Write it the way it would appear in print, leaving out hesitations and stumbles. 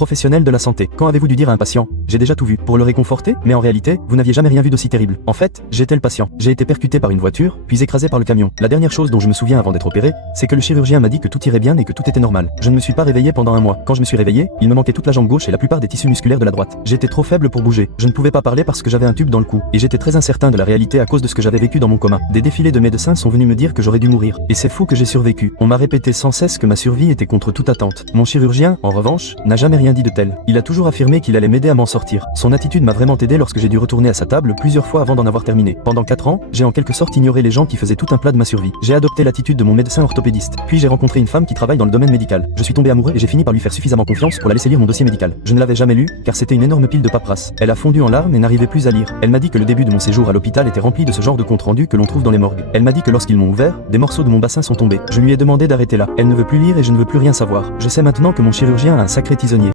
Professionnel de la santé, quand avez-vous dû dire à un patient « J'ai déjà tout vu » pour le réconforter, mais en réalité, vous n'aviez jamais rien vu d'aussi terrible. En fait, j'étais le patient. J'ai été percuté par une voiture, puis écrasé par le camion. La dernière chose dont je me souviens avant d'être opéré, c'est que le chirurgien m'a dit que tout irait bien et que tout était normal. Je ne me suis pas réveillé pendant un mois. Quand je me suis réveillé, il me manquait toute la jambe gauche et la plupart des tissus musculaires de la droite. J'étais trop faible pour bouger. Je ne pouvais pas parler parce que j'avais un tube dans le cou. Et j'étais très incertain de la réalité à cause de ce que j'avais vécu dans mon coma. Des défilés de médecins sont venus me dire que j'aurais dû mourir. Et c'est fou que j'ai survécu. On m'a répété sans cesse que ma survie était contre toute attente. Mon chirurgien, en revanche, n'a jamais rien dit de tel. Il a toujours affirmé qu'il allait m'aider à m'en sortir. Son attitude m'a vraiment aidé lorsque j'ai dû retourner à sa table plusieurs fois avant d'en avoir terminé. Pendant 4 ans, j'ai en quelque sorte ignoré les gens qui faisaient tout un plat de ma survie. J'ai adopté l'attitude de mon médecin orthopédiste. Puis j'ai rencontré une femme qui travaille dans le domaine médical. Je suis tombé amoureux et j'ai fini par lui faire suffisamment confiance pour la laisser lire mon dossier médical. Je ne l'avais jamais lu, car c'était une énorme pile de paperasse. Elle a fondu en larmes et n'arrivait plus à lire. Elle m'a dit que le début de mon séjour à l'hôpital était rempli de ce genre de compte rendu que l'on trouve dans les morgues. Elle m'a dit que lorsqu'ils m'ont ouvert, des morceaux de mon bassin sont tombés. Je lui ai demandé d'arrêter là. Elle ne veut plus lire et je ne veux plus rien savoir. Je sais maintenant que mon chirurgien a un sacré tisonnier.